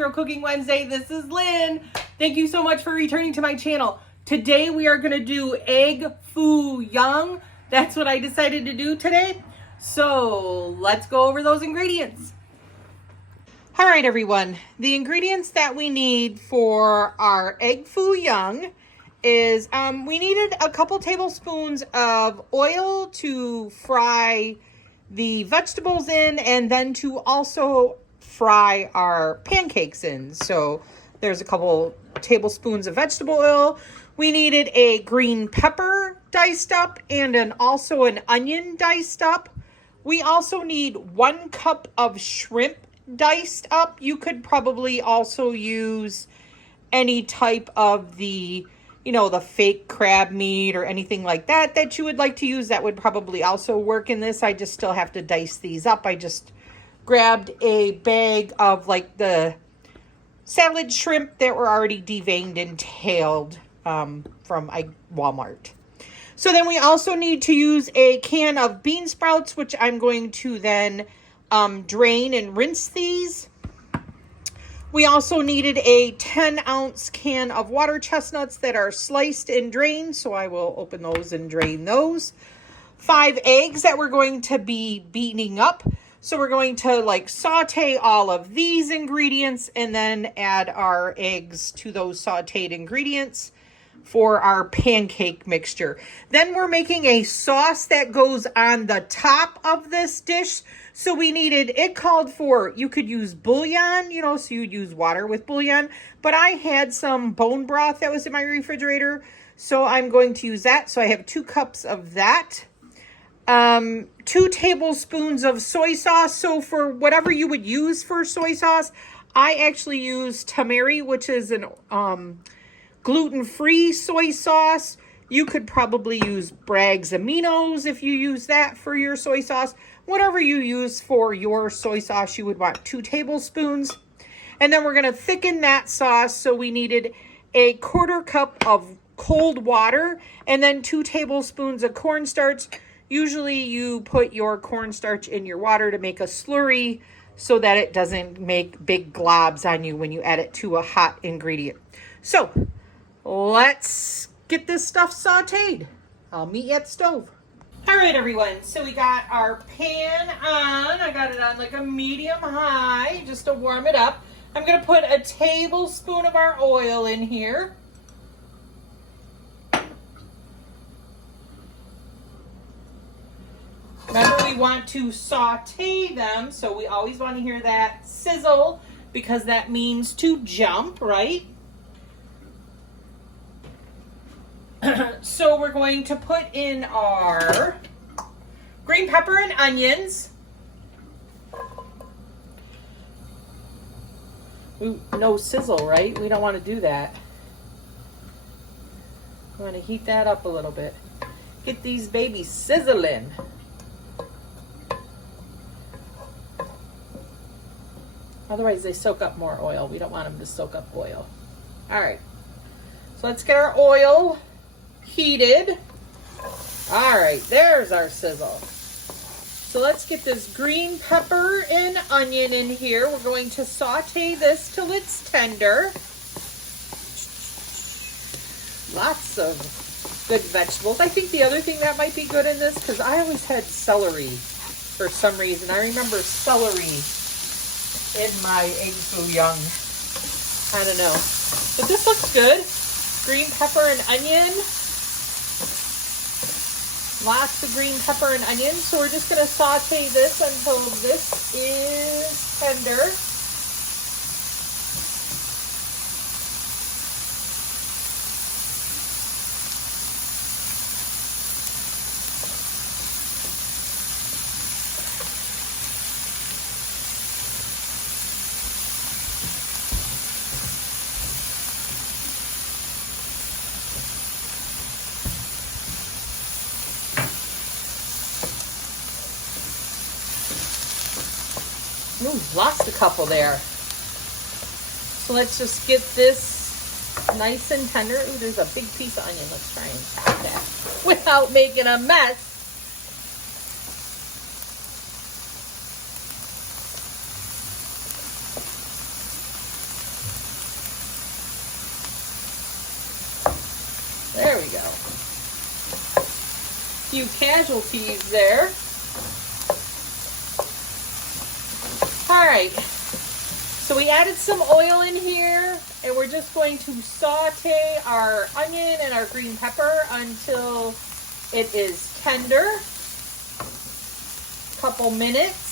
Retro Cooking Wednesday. This is Lynn. Thank you so much for returning to my channel. Today we are going to do egg Foo Yong. That's what I decided to do today. So let's go over those ingredients. All right, everyone. The ingredients that we need for our egg Foo Yong is we needed a couple tablespoons of oil to fry the vegetables in, and then to also fry our pancakes in. So there's a couple tablespoons of vegetable oil. We needed a green pepper diced up and also an onion diced up. We also need 1 cup of shrimp diced up. You could probably also use any type of the fake crab meat or anything like that you would like to use. That would probably also work in this. I just still have to dice these up. I just grabbed a bag of like the salad shrimp that were already deveined and tailed from Walmart. So then we also need to use a can of bean sprouts, which I'm going to then drain and rinse these. We also needed a 10-ounce can of water chestnuts that are sliced and drained, so I will open those and drain those. 5 eggs that we're going to be beating up. So we're going to saute all of these ingredients and then add our eggs to those sauteed ingredients for our pancake mixture. Then we're making a sauce that goes on the top of this dish. So it called for, you could use bouillon, so you'd use water with bouillon. But I had some bone broth that was in my refrigerator, so I'm going to use that. So I have 2 cups of that. 2 tablespoons of soy sauce. So for whatever you would use for soy sauce, I actually use tamari, which is an gluten-free soy sauce. You could probably use Bragg's Aminos if you use that for your soy sauce. Whatever you use for your soy sauce, you would want 2 tablespoons. And then we're going to thicken that sauce. So we needed a 1/4 cup of cold water and then 2 tablespoons of cornstarch. Usually you put your cornstarch in your water to make a slurry so that it doesn't make big globs on you when you add it to a hot ingredient. So let's get this stuff sauteed. I'll meet you at the stove. All right, everyone. So we got our pan on. I got it on like a medium high just to warm it up. I'm going to put a tablespoon of our oil in here. Remember, we want to saute them, so we always want to hear that sizzle because that means to jump, right? So we're going to put in our green pepper and onions. Ooh, no sizzle, right? We don't want to do that. We want to heat that up a little bit. Get these babies sizzling. Otherwise they soak up more oil. We don't want them to soak up oil. All right. So let's get our oil heated. All right, there's our sizzle. So let's get this green pepper and onion in here. We're going to saute this till it's tender. Lots of good vegetables. I think the other thing that might be good in this, because I always had celery for some reason. I remember celery in my egg Foo Yong. I don't know. But this looks good. Green pepper and onion. Lots of green pepper and onion. So we're just going to saute this until this is tender. Ooh, lost a couple there. So let's just get this nice and tender. Ooh, there's a big piece of onion. Let's try and chop that without making a mess. go. Few casualties there. All right, so we added some oil in here, and we're just going to saute our onion and our green pepper until it is tender. Couple minutes.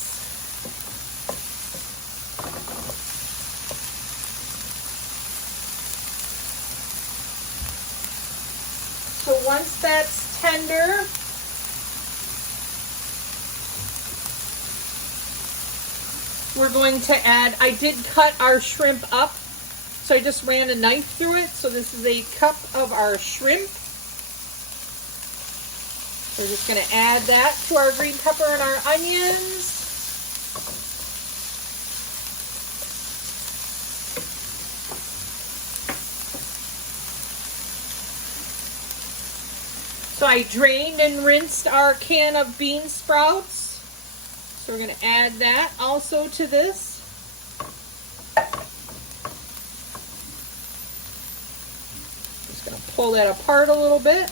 So once that's tender, we're going to add, I did cut our shrimp up, so I just ran a knife through it. So this is a cup of our shrimp. We're just going to add that to our green pepper and our onions. So I drained and rinsed our can of bean sprouts. So we're going to add that also to this. Just going to pull that apart a little bit.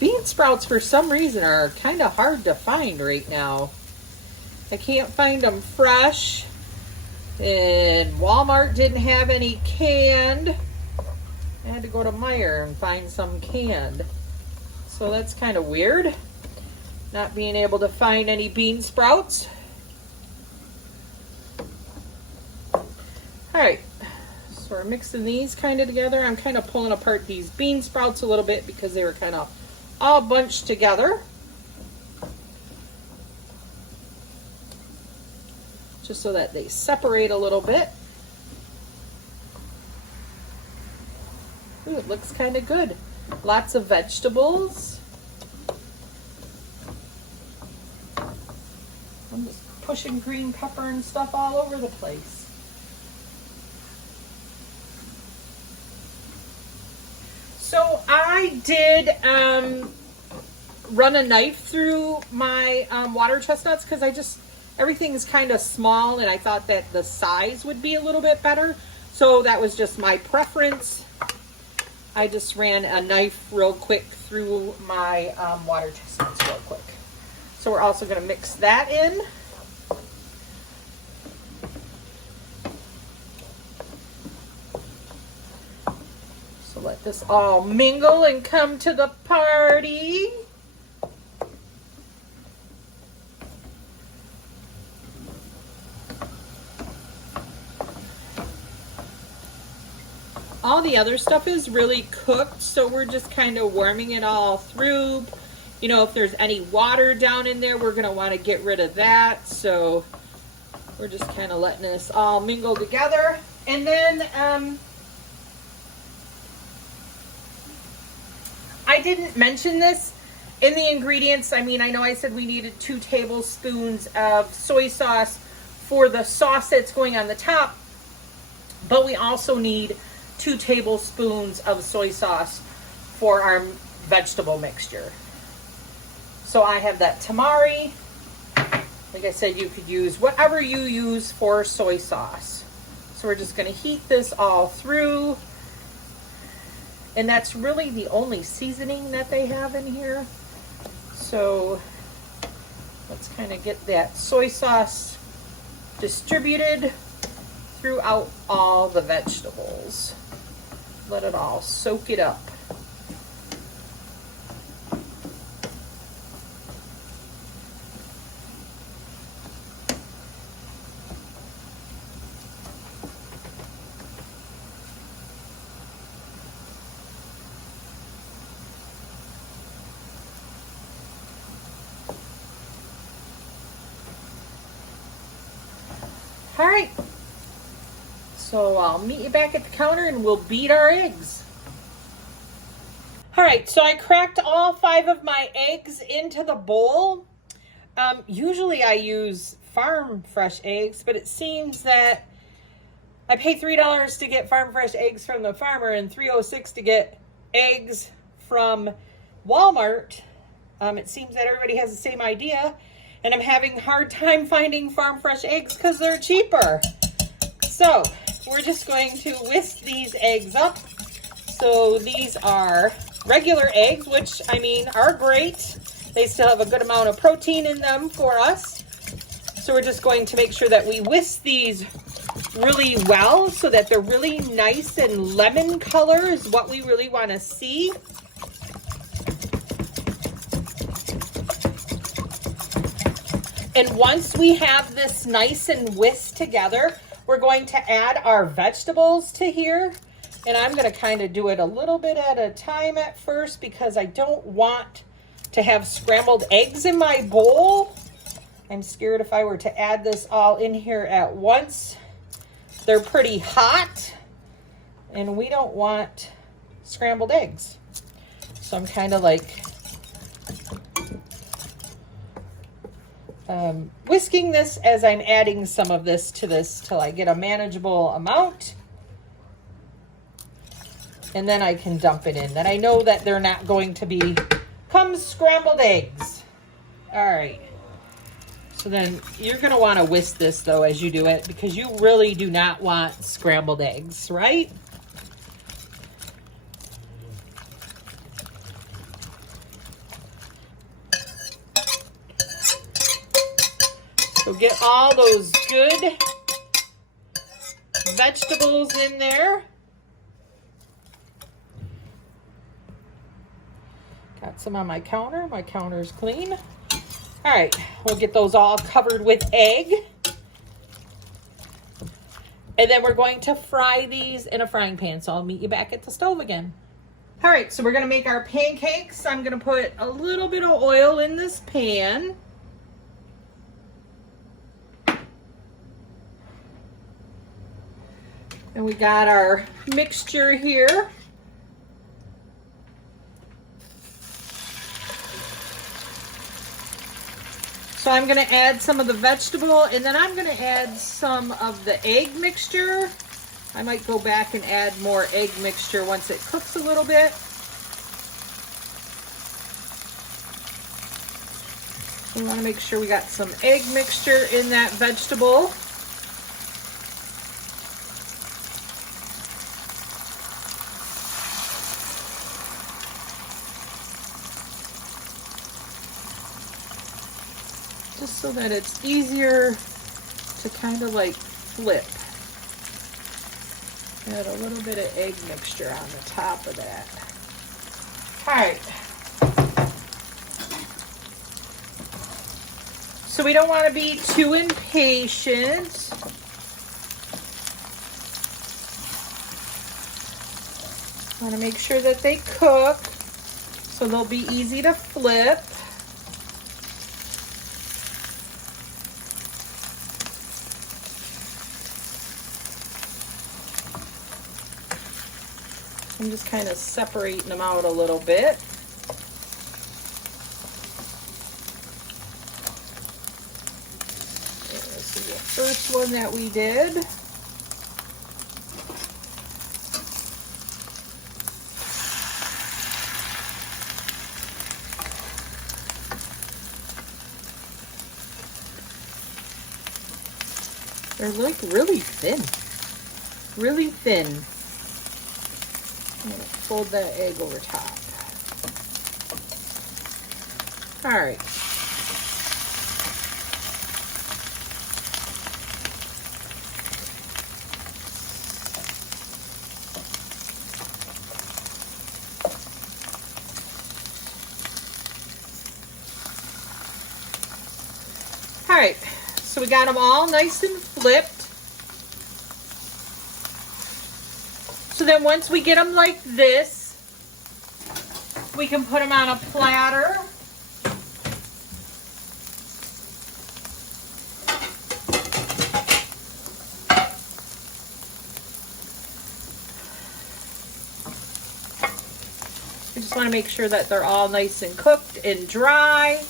Bean sprouts, for some reason, are kind of hard to find right now. I can't find them fresh. And Walmart didn't have any canned. I had to go to Meijer and find some canned. So that's kind of weird, not being able to find any bean sprouts. All right, so we're mixing these kind of together. I'm kind of pulling apart these bean sprouts a little bit because they were kind of all bunched together. Just so that they separate a little bit. Ooh, it looks kind of good. Lots of vegetables. I'm just pushing green pepper and stuff all over the place. So I did run a knife through my water chestnuts because everything is kind of small, and I thought that the size would be a little bit better. So that was just my preference. I just ran a knife real quick through my water chestnuts real quick. So we're also going to mix that in. So let this all mingle and come to the party. All the other stuff is really cooked, so we're just kind of warming it all through. You know, if there's any water down in there, we're going to want to get rid of that. So we're just kind of letting this all mingle together. And then I didn't mention this in the ingredients. I mean, I know I said we needed 2 tablespoons of soy sauce for the sauce that's going on the top, but we also need 2 tablespoons of soy sauce for our vegetable mixture. So I have that tamari. Like I said, you could use whatever you use for soy sauce. So we're just going to heat this all through. And that's really the only seasoning that they have in here. So let's kind of get that soy sauce distributed throughout all the vegetables. Let it all soak it up. All right. So I'll meet you back at the counter and we'll beat our eggs. All right, so I cracked all 5 of my eggs into the bowl. Usually I use farm fresh eggs, but it seems that I pay $3 to get farm fresh eggs from the farmer and $3.06 to get eggs from Walmart. It seems that everybody has the same idea, and I'm having a hard time finding farm fresh eggs because they're cheaper. So we're just going to whisk these eggs up. So these are regular eggs, which I mean are great. They still have a good amount of protein in them for us. So we're just going to make sure that we whisk these really well so that they're really nice and lemon color is what we really want to see. And once we have this nice and whisked together, we're going to add our vegetables to here. And I'm going to kind of do it a little bit at a time at first because I don't want to have scrambled eggs in my bowl. I'm scared if I were to add this all in here at once. They're pretty hot and we don't want scrambled eggs. So I'm kind of like whisking this as I'm adding some of this to this till I get a manageable amount. And then I can dump it in. Then I know that they're not going to become scrambled eggs. All right. So then you're going to want to whisk this though as you do it because you really do not want scrambled eggs, right? So get all those good vegetables in there. Got some on my counter. My counter's clean. All right, we'll get those all covered with egg. And then we're going to fry these in a frying pan. So I'll meet you back at the stove again. All right, so we're gonna make our pancakes. I'm gonna put a little bit of oil in this pan. And we got our mixture here. So I'm going to add some of the vegetable and then I'm going to add some of the egg mixture. I might go back and add more egg mixture once it cooks a little bit. We want to make sure we got some egg mixture in that vegetable. Just so that it's easier to kind of like flip. Add a little bit of egg mixture on the top of that. All right. So we don't want to be too impatient. Want to make sure that they cook so they'll be easy to flip. I'm just kind of separating them out a little bit. This is the first one that we did. They're like really thin. Really thin. I'm going to fold that egg over top. All right. All right, so we got them all nice and flipped. So then once we get them like this, we can put them on a platter. We just want to make sure that they're all nice and cooked and dry.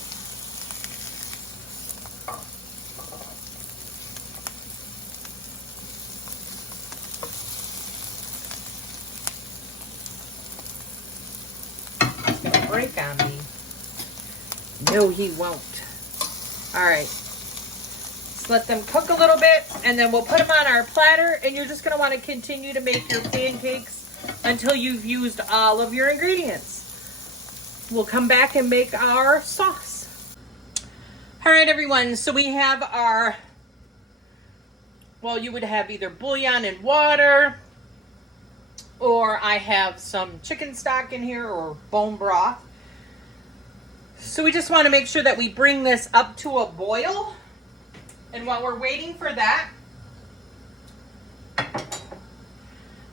Break on me. No, he won't. All right. Just let them cook a little bit, and then we'll put them on our platter, and you're just gonna wanna continue to make your pancakes until you've used all of your ingredients. We'll come back and make our sauce. All right, everyone, so we have our, well, you would have either bouillon and water, or I have some chicken stock in here, or bone broth. So we just wanna make sure that we bring this up to a boil. And while we're waiting for that,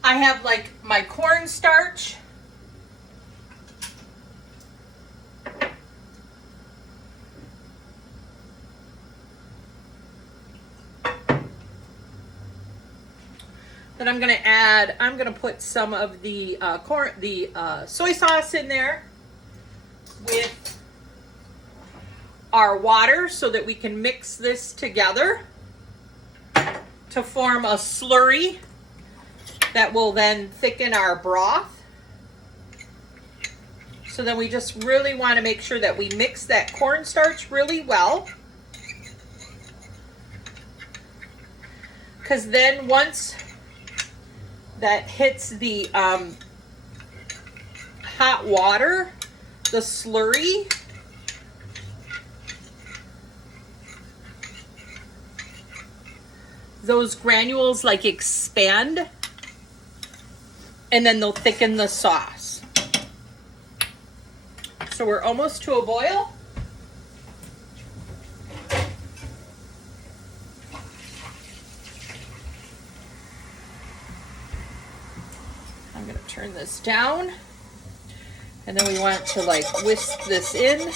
I have like my cornstarch. Then I'm gonna put some of the soy sauce in there with our water so that we can mix this together to form a slurry that will then thicken our broth. So then we just really want to make sure that we mix that cornstarch really well. Because then once that hits the hot water, the slurry, those granules like expand, and then they'll thicken the sauce. So we're almost to a boil. I'm gonna turn this down, and then we want to like whisk this in.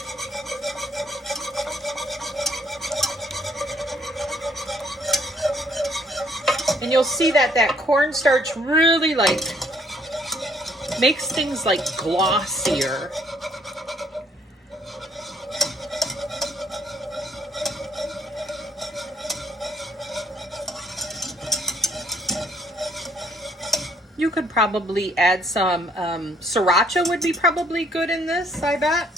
And you'll see that that cornstarch really like makes things like glossier. You could probably add some sriracha would be probably good in this, I bet.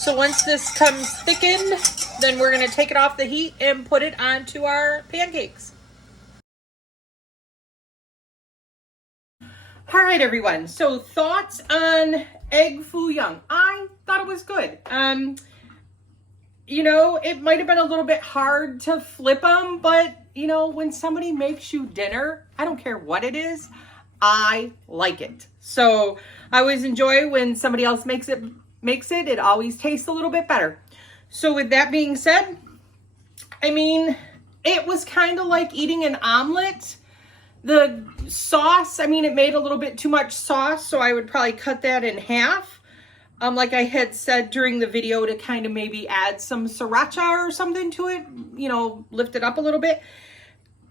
So once this comes thickened, then we're going to take it off the heat and put it onto our pancakes. All right, everyone. So thoughts on egg Foo Yong? I thought it was good. You know, it might have been a little bit hard to flip them, but you know, when somebody makes you dinner, I don't care what it is, I like it. So I always enjoy when somebody else makes it. It always tastes a little bit better. So with that being said, I mean, it was kind of like eating an omelet. The sauce, I mean, it made a little bit too much sauce, so I would probably cut that in half. Like I had said during the video, to kind of maybe add some sriracha or something to it, you know, lift it up a little bit.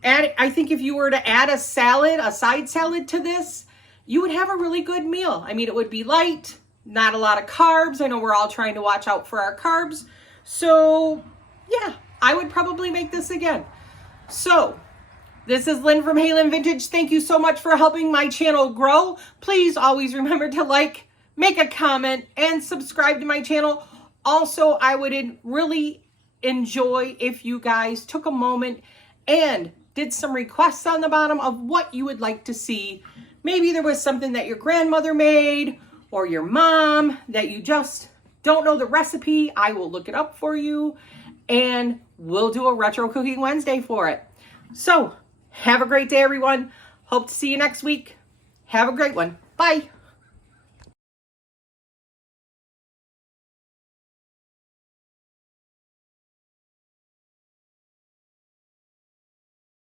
I think if you were to add a salad, a side salad to this, you would have a really good meal. I mean, it would be light, not a lot of carbs. I know we're all trying to watch out for our carbs. So yeah, I would probably make this again. So this is Lynn from Halen Vintage. Thank you so much for helping my channel grow. Please always remember to like, make a comment, and subscribe to my channel. Also, I would really enjoy if you guys took a moment and did some requests on the bottom of what you would like to see. Maybe there was something that your grandmother made or your mom that you just don't know the recipe. I will look it up for you, and we'll do a Retro Cooking Wednesday for it. So have a great day, everyone. Hope to see you next week. Have a great one. Bye.